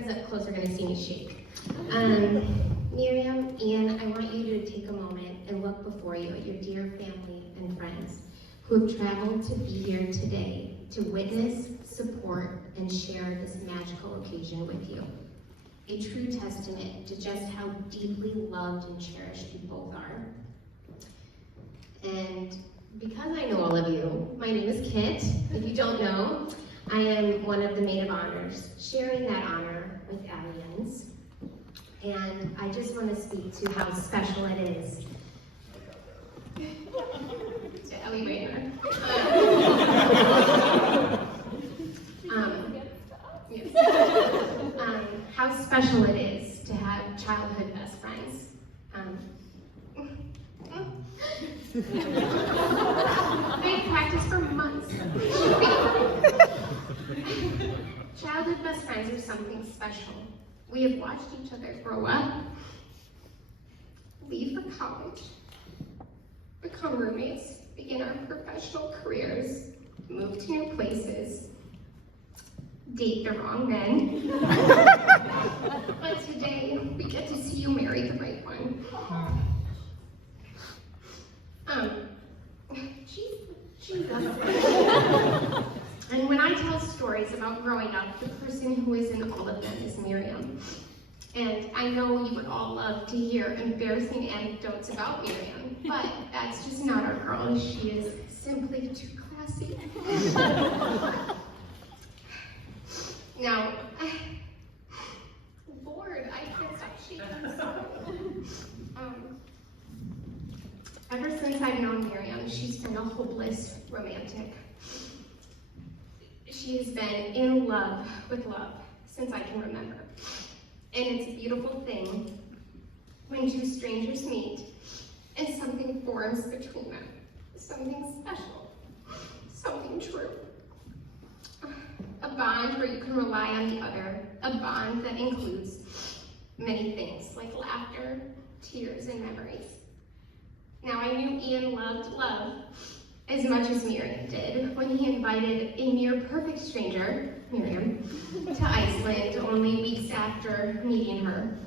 guys up close are going to see me shake. Miriam, Ian, I want you to take a moment and look before you at your dear family and friends who have traveled to be here today to witness, support, and share this magical occasion with you. A true testament to just how deeply loved and cherished you both are. And because I know all of you, my name is Kit. If you don't know, I am one of the maid of honors, sharing that honor with Allians. And I just want to speak to how special it is. To Ellie Rayner. How special it is to have childhood best friends. They practiced for months. Childhood best friends are something special. We have watched each other grow up, leave for college, become roommates, begin our professional careers, move to new places, date the wrong men. But today, we get to see you marry the right one. Jesus. And when I tell stories about growing up, the person who is in all of them is Miriam. And I know you would all love to hear embarrassing anecdotes about Miriam, but that's just not our girl. She is simply too classy. Now, Lord, I can't stop shaking. Ever since I've known Miriam, she's been a hopeless romantic. She has been in love with love since I can remember. And it's a beautiful thing when two strangers meet and something forms between them. Something special, something true. A bond where you can rely on the other, a bond that includes many things like laughter, tears, and memories. Now, I knew Ian loved love as much as Miriam did when he invited a near perfect stranger, Miriam, to Iceland only weeks after meeting her.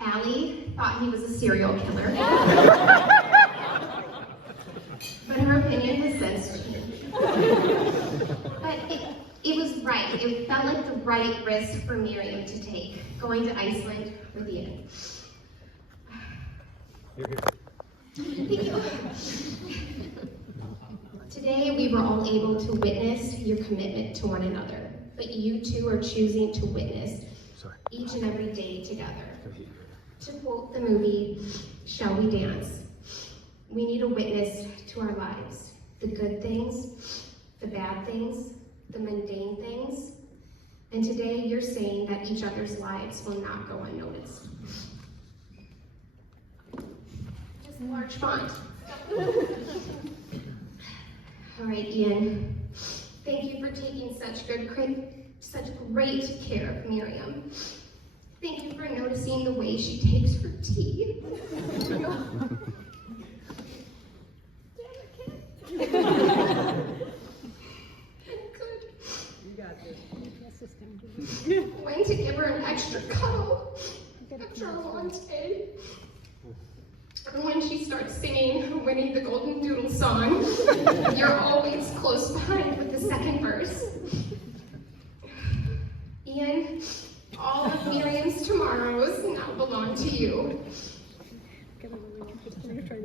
Allie thought he was a serial killer, but her opinion has since changed. But it was right. It felt like the right risk for Miriam to take, going to Iceland with Ian. Thank you. Today, we were all able to witness your commitment to one another, but you two are choosing to witness each and every day together. To quote the movie, Shall We Dance? We need a witness to our lives, the good things, the bad things, the mundane things, and today you're saying that each other's lives will not go unnoticed. Just large font. All right, Ian, thank you for taking such great care of Miriam. Thank you for noticing the way she takes her tea. When to give her an extra cuddle after a long day. And when she starts singing Winnie the Golden Doodle song, you're always close behind with the second verse. Ian, all of Miriam's tomorrows now belong to you.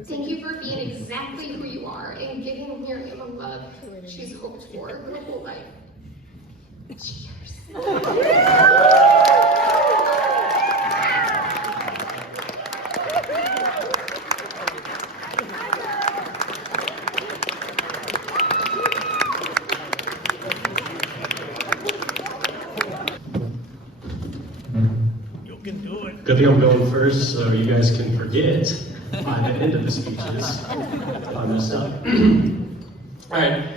Thank you for being exactly who you are and giving Miriam a love she's hoped for her whole life. Cheers. Good thing I'm going first, so you guys can forget by the end of the speeches if I mess up. All right.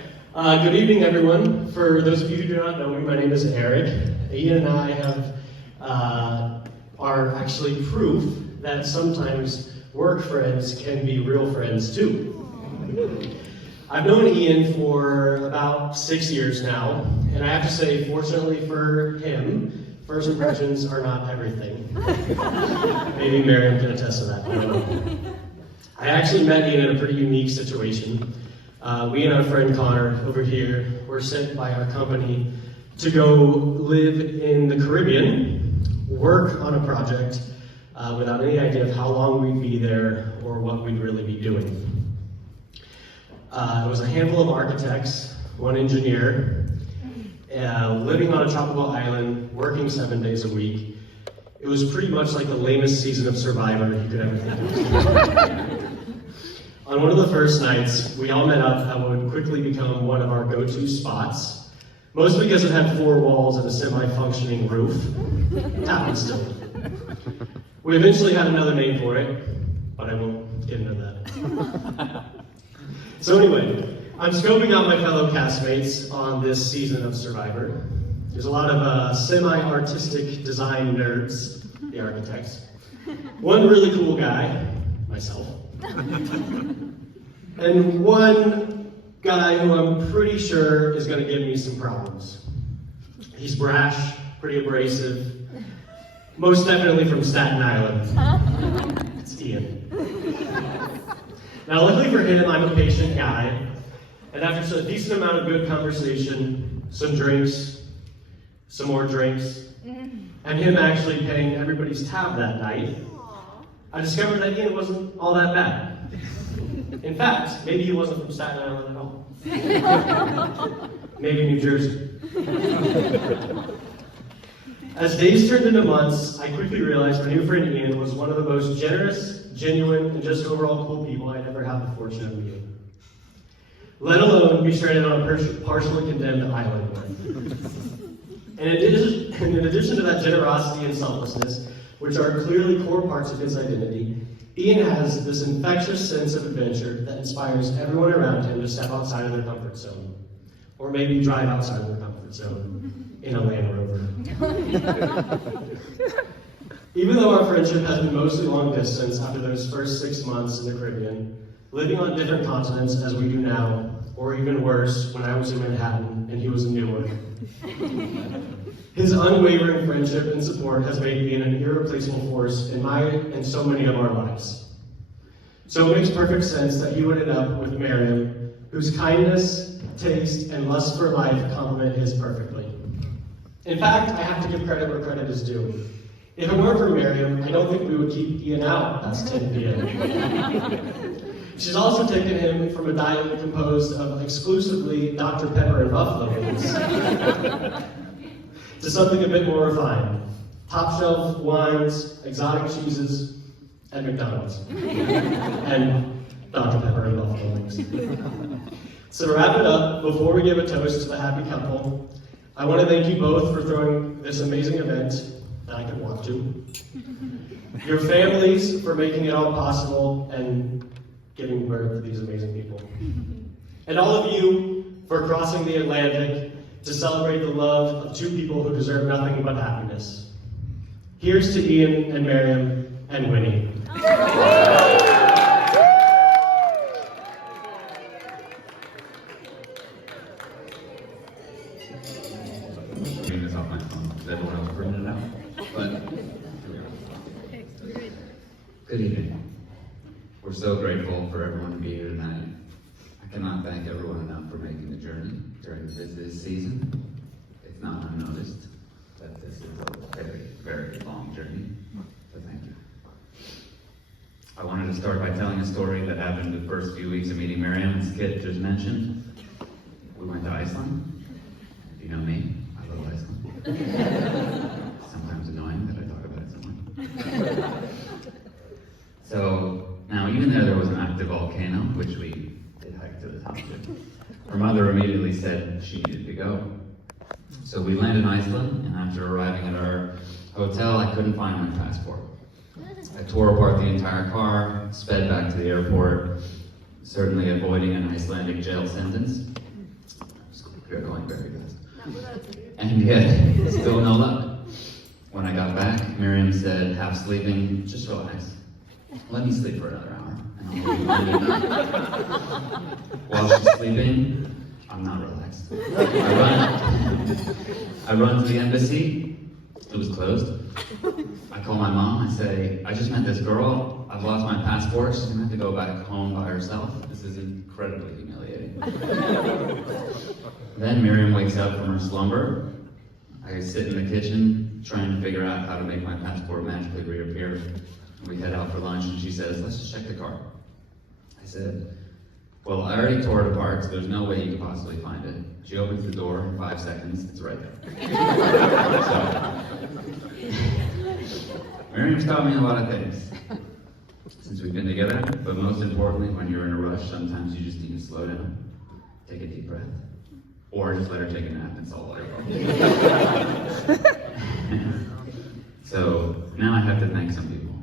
Good evening, everyone. For those of you who do not know me, my name is Eric. Ian and I are actually proof that sometimes work friends can be real friends too. I've known Ian for about 6 years now, and I have to say, fortunately for him, first impressions are not everything. Maybe Miriam can attest to that, I don't know. I actually met Ian in a pretty unique situation. We and our friend Connor over here were sent by our company to go live in the Caribbean, work on a project without any idea of how long we'd be there or what we'd really be doing. It was a handful of architects, one engineer, living on a tropical island, working 7 days a week. It was pretty much like the lamest season of Survivor you could ever think of. On one of the first nights, we all met up at what would quickly become one of our go-to spots, mostly because it had 4 walls and a semi-functioning roof. That was still. We eventually had another name for it, but I won't get into that. So anyway, I'm scoping out my fellow castmates on this season of Survivor. There's a lot of semi-artistic design nerds, the architects. One really cool guy, myself. And one guy who I'm pretty sure is going to give me some problems. He's brash, pretty abrasive, most definitely from Staten Island. It's Ian. Now, luckily for him, I'm a patient guy, and after a decent amount of good conversation, some drinks, some more drinks, and him actually paying everybody's tab that night, I discovered that Ian wasn't all that bad. In fact, maybe he wasn't from Staten Island at all. Maybe New Jersey. As days turned into months, I quickly realized my new friend Ian was one of the most generous, genuine, and just overall cool people I'd ever had the fortune of meeting. Let alone be stranded on a partially condemned island with. And in addition to that generosity and selflessness, which are clearly core parts of his identity, Ian has this infectious sense of adventure that inspires everyone around him to step outside of their comfort zone. Or maybe drive outside of their comfort zone in a Land Rover. Even though our friendship has been mostly long distance after those first 6 months in the Caribbean, living on different continents as we do now, or even worse, when I was in Manhattan and he was in Newark, his unwavering friendship and support has made Ian an irreplaceable force in my and so many of our lives. So it makes perfect sense that he would end up with Miriam, whose kindness, taste, and lust for life complement his perfectly. In fact, I have to give credit where credit is due. If it weren't for Miriam, I don't think we would keep Ian out past 10 p.m. She's also taken him from a diet composed of exclusively Dr. Pepper and Buffalo Wings to something a bit more refined. Top shelf wines, exotic cheeses, and McDonald's. And Dr. Pepper and Buffalo Wings. So to wrap it up, before we give a toast to the happy couple, I want to thank you both for throwing this amazing event that I could walk to. Your families for making it all possible and giving birth to these amazing people. And all of you for crossing the Atlantic to celebrate the love of 2 people who deserve nothing but happiness. Here's to Ian and Miriam and Winnie. This off my phone. Everyone else printed it out. But here we go. Good evening. We're so grateful for everyone to be here tonight. I cannot thank everyone enough for making the journey during the busiest season. It's not unnoticed that this is a very, very long journey, so thank you. I wanted to start by telling a story that happened the first few weeks of meeting Miriam, as Kit just mentioned. We went to Iceland. If you know me, I love Iceland. Sometimes annoying that I talk about it so much. So, now even there was an active volcano, which we did hike to the top of. Her mother immediately said she needed to go. So we landed in Iceland, and after arriving at our hotel, I couldn't find my passport. I tore apart the entire car, sped back to the airport, certainly avoiding an Icelandic jail sentence. We're going very fast. And yet, still no luck. When I got back, Miriam said, half sleeping, just relax. Let me sleep for another hour, and I'll leave you tonight. While she's sleeping, I'm not relaxed. I run to the embassy, It was closed. I call my mom, I say, I just met this girl, I've lost my passport, she's gonna have to go back home by herself. This is incredibly humiliating. Then Miriam wakes up from her slumber. I sit in the kitchen trying to figure out how to make my passport magically reappear. We head out for lunch and she says, let's just check the car. I said, well, I already tore it apart, so there's no way you could possibly find it. She opens the door in 5 seconds, it's right there. So, Miriam's taught me a lot of things since we've been together, but most importantly, when you're in a rush, sometimes you just need to slow down, take a deep breath, or just let her take a nap and solve all your problems. So now I have to thank some people.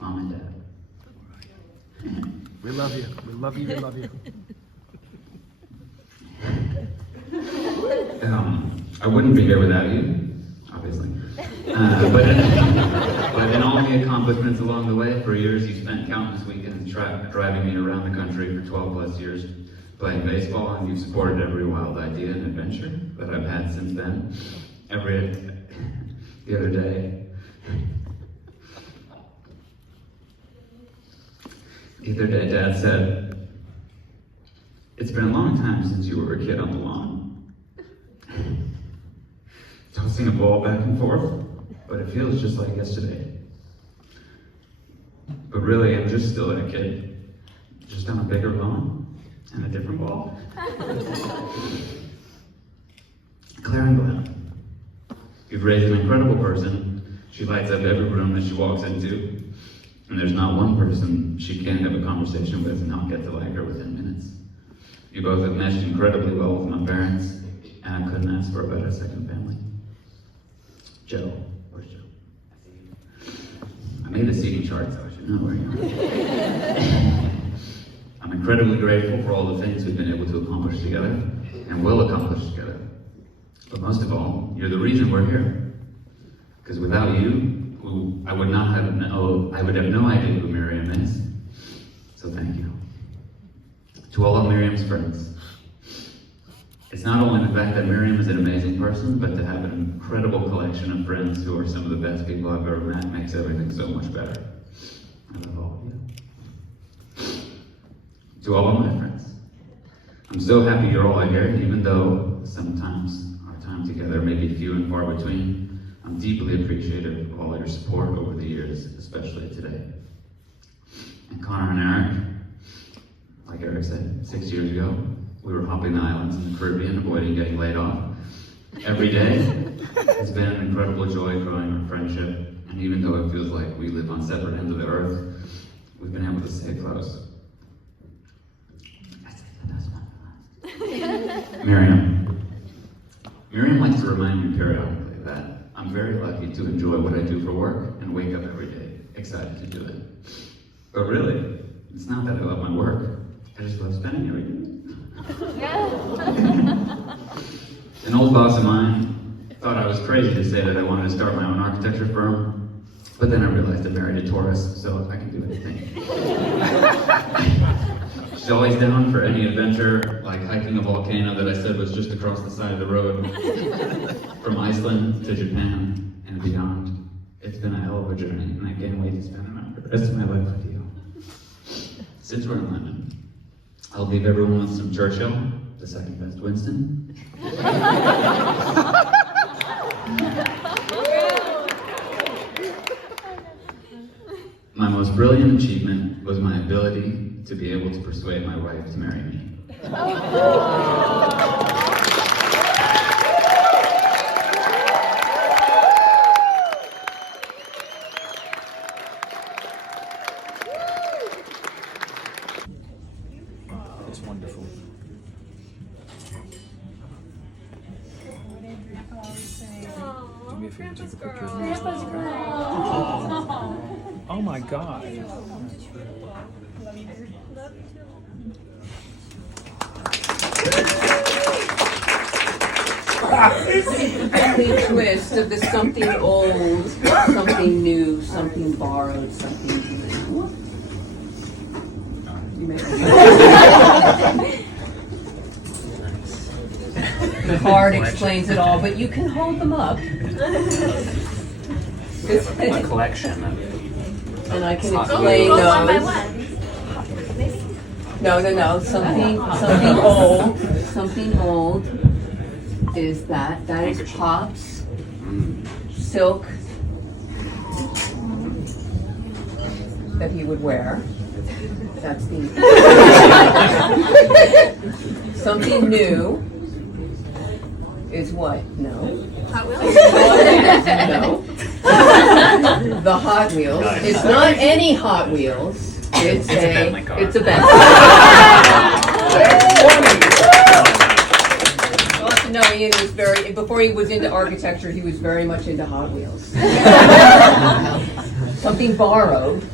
Mom and Dad. We love you. We love you. We love you. I wouldn't be here without you, obviously. But in all the accomplishments along the way, for years you spent countless weekends driving me around the country for 12 plus years playing baseball, and you've supported every wild idea and adventure that I've had since then. The other day, Dad said, it's been a long time since you were a kid on the lawn, tossing a ball back and forth, but it feels just like yesterday. But really, I'm just still that kid, just on a bigger lawn and a different ball. Claire and Glenn, you've raised an incredible person. She lights up every room that she walks into. And there's not one person she can't have a conversation with and not get to like her within minutes. You both have meshed incredibly well with my parents, and I couldn't ask for a better second family. Joe, where's Joe? I made the seating chart, so I should know where you are. I'm incredibly grateful for all the things we've been able to accomplish together, and will accomplish together. But most of all, you're the reason we're here. Because without you, I would have no idea who Miriam is. So thank you. To all of Miriam's friends. It's not only the fact that Miriam is an amazing person, but to have an incredible collection of friends who are some of the best people I've ever met makes everything so much better. I love all of you. To all of my friends. I'm so happy you're all here, even though sometimes our time together may be few and far between. I'm deeply appreciative of all your support over the years, especially today. And Connor and Eric, like Eric said, 6 years ago, we were hopping the islands in the Caribbean, avoiding getting laid off. Every day has been an incredible joy growing our friendship, and even though it feels like we live on separate ends of the earth, we've been able to stay close. Miriam likes to remind me periodically that I'm very lucky to enjoy what I do for work and wake up every day excited to do it. But really, it's not that I love my work, I just love spending every day. An old boss of mine thought I was crazy to say that I wanted to start my own architecture firm, but then I realized I married a Taurus, so I can do anything. She's always down for any adventure, like hiking a volcano that I said was just across the side of the road. From Iceland to Japan and beyond. It's been a hell of a journey, and I can't wait to spend the rest of my life with you. Since we're in London, I'll leave everyone with some Churchill, the second best Winston. My most brilliant achievement was my ability to be able to persuade my wife to marry me. It's wonderful. Do me a favor, take a picture of me. Oh my God. Complete twist of the something old, something new, something borrowed, something new. You make The card explains it all, but you can hold them up. A collection of And I can Hot explain Wheels. those. One by one. No. Something old is that is Pop's silk that he would wear. That's the something new is what? No. Hot Wheels? No. The Hot Wheels. Nice. It's not any Hot Wheels. It's a Bentley car. It's a Bentley. Well, no, Ian was before he was into architecture, he was very much into Hot Wheels. Something borrowed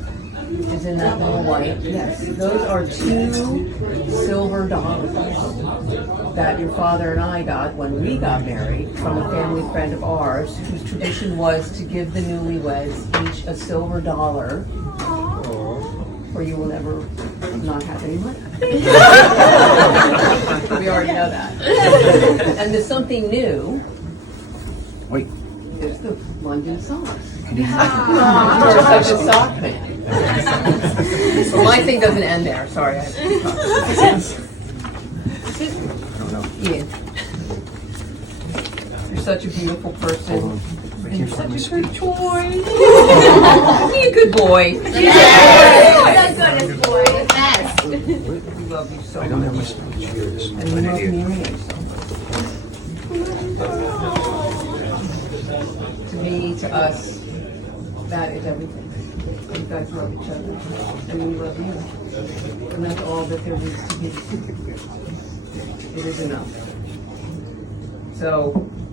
is in that little white. Yes, those are 2 silver dollars that your father and I got when we got married from a family friend of ours, whose tradition was to give the newlyweds each a silver dollar, or you will never not have any money. We already know that. And the something new is the London socks. You're such a sock fan. Well, my thing doesn't end there. Sorry. Ian, you're such a beautiful person. And such a good boy. Be a good boy. Yes! The goodest boy. The best. We love you so much. And we love Miriam so much. To me, to us, that is everything. You guys love each other, and we love you. And that's all that there needs to be. It is enough. So,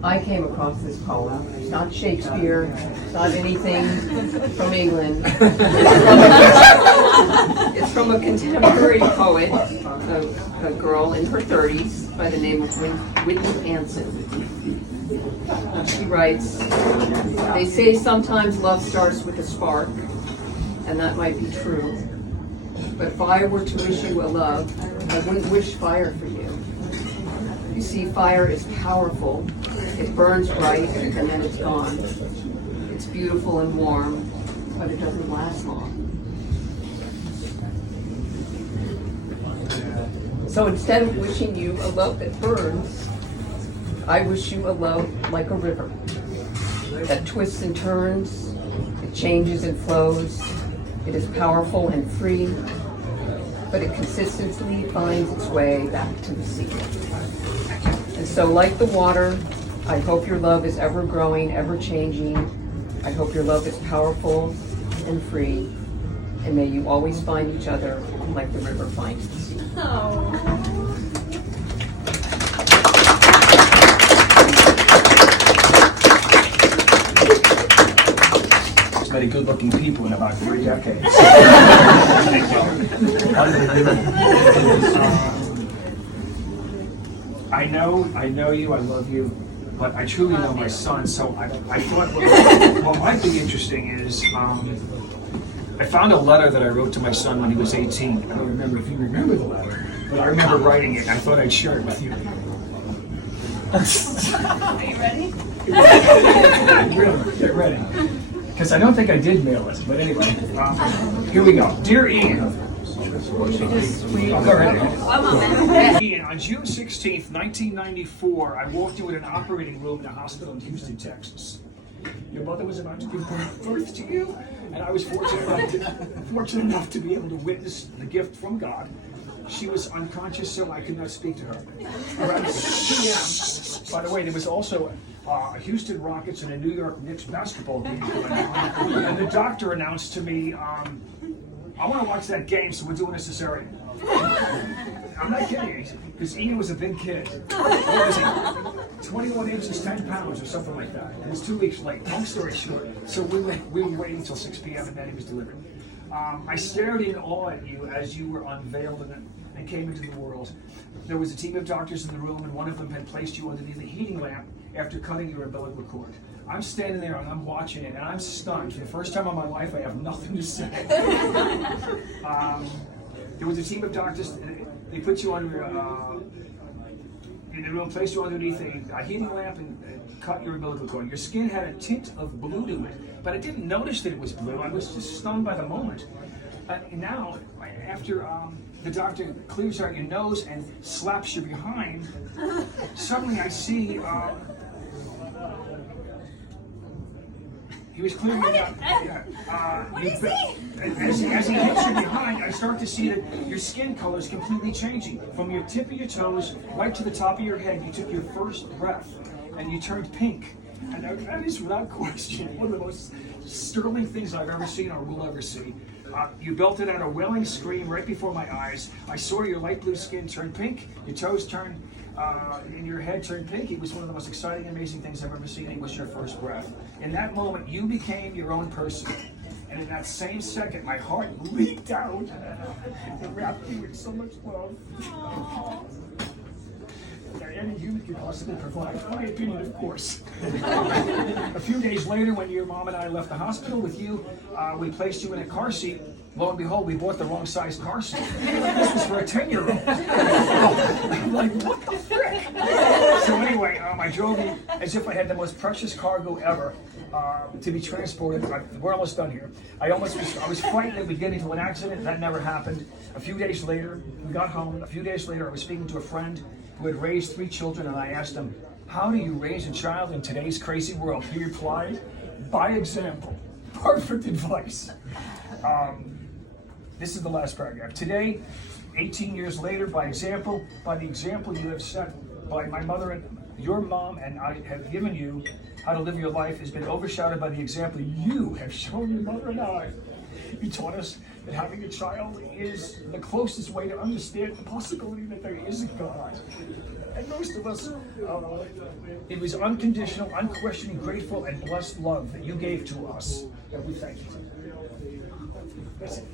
I came across this poem. It's not Shakespeare, it's not anything from England. It's from a contemporary poet, a girl in her 30s by the name of Whitney Anson. She writes, "They say sometimes love starts with a spark, and that might be true. But if I were to wish you a love, I wouldn't wish fire for you. You see, fire is powerful. It burns bright and then it's gone. It's beautiful and warm, but it doesn't last long. So instead of wishing you a love that burns, I wish you a love like a river that twists and turns, it changes and flows, it is powerful and free, but it consistently finds its way back to the sea. And so like the water, I hope your love is ever growing, ever changing. I hope your love is powerful and free, and may you always find each other like the river finds the sea." There's many good-looking people in about 3 decades. I know you, I love you, but I truly know my son, so I thought what might be interesting is, I found a letter that I wrote to my son when he was 18. I don't remember if you remember the letter, but I remember writing it, and I thought I'd share it with you. Are you ready? Really, get ready. Because I don't think I did mail it, but anyway, here we go. Dear Ian, I'll go right ahead. One moment. Ian, on June 16th, 1994, I walked into an operating room in a hospital in Houston, Texas. Your mother was about to give birth to you, and I was fortunate enough to be able to witness the gift from God. She was unconscious, so I could not speak to her. Around 6 p.m., by the way, there was also a Houston Rockets and a New York Knicks basketball game going on, and the doctor announced to me, I want to watch that game, so we're doing a cesarean. I'm not kidding, because Ian was a big kid. What was he? 21 inches, 10 pounds, or something like that. It was 2 weeks late. Long story short. So we were waiting until 6 p.m. and then he was delivered. I stared in awe at you as you were unveiled and came into the world. There was a team of doctors in the room, and one of them had placed you underneath a heating lamp after cutting your umbilical cord. I'm standing there and I'm watching it, and I'm stunned. For the first time in my life, I have nothing to say. There was a team of doctors. They put you under in the room, placed you underneath a heating lamp and cut your umbilical cord. Your skin had a tint of blue to it, but I didn't notice that it was blue. I was just stunned by the moment. Now, after the doctor clears out your nose and slaps you behind, suddenly I see he was clearing it out. What do you see? As he hits you behind, I start to see that your skin color is completely changing. From your tip of your toes right to the top of your head, you took your first breath and you turned pink. And that is without question one of the most sterling things I've ever seen or will ever see. You belted out a wailing scream right before my eyes. I saw your light blue skin turn pink, your toes turned, and your head turned pink. It was one of the most exciting, amazing things I've ever seen. It was your first breath. In that moment, you became your own person. And in that same second, my heart leaked out and wrapped you in so much love. That any human could possibly provide. My opinion, of course. A few days later, when your mom and I left the hospital with you, we placed you in a car seat. Lo and behold, we bought the wrong size car seat. This was for a 10-year-old. I'm like, what the frick? So anyway, I drove you as if I had the most precious cargo ever to be transported. We're almost done here. I was frightened that we'd get into an accident. That never happened. A few days later, we got home. A few days later, I was speaking to a friend who had raised 3 children, and I asked him, how do you raise a child in today's crazy world? He replied, by example. Perfect advice. This is the last paragraph. Today, 18 years later, by the example you have set by my mother and your mom and I have given you how to live your life has been overshadowed by the example you have shown your mother and I. You taught us that having a child is the closest way to understand the possibility that there is a God. And most of us, it was unconditional, unquestioning, grateful, and blessed love that you gave to us. And we thank you. That's it.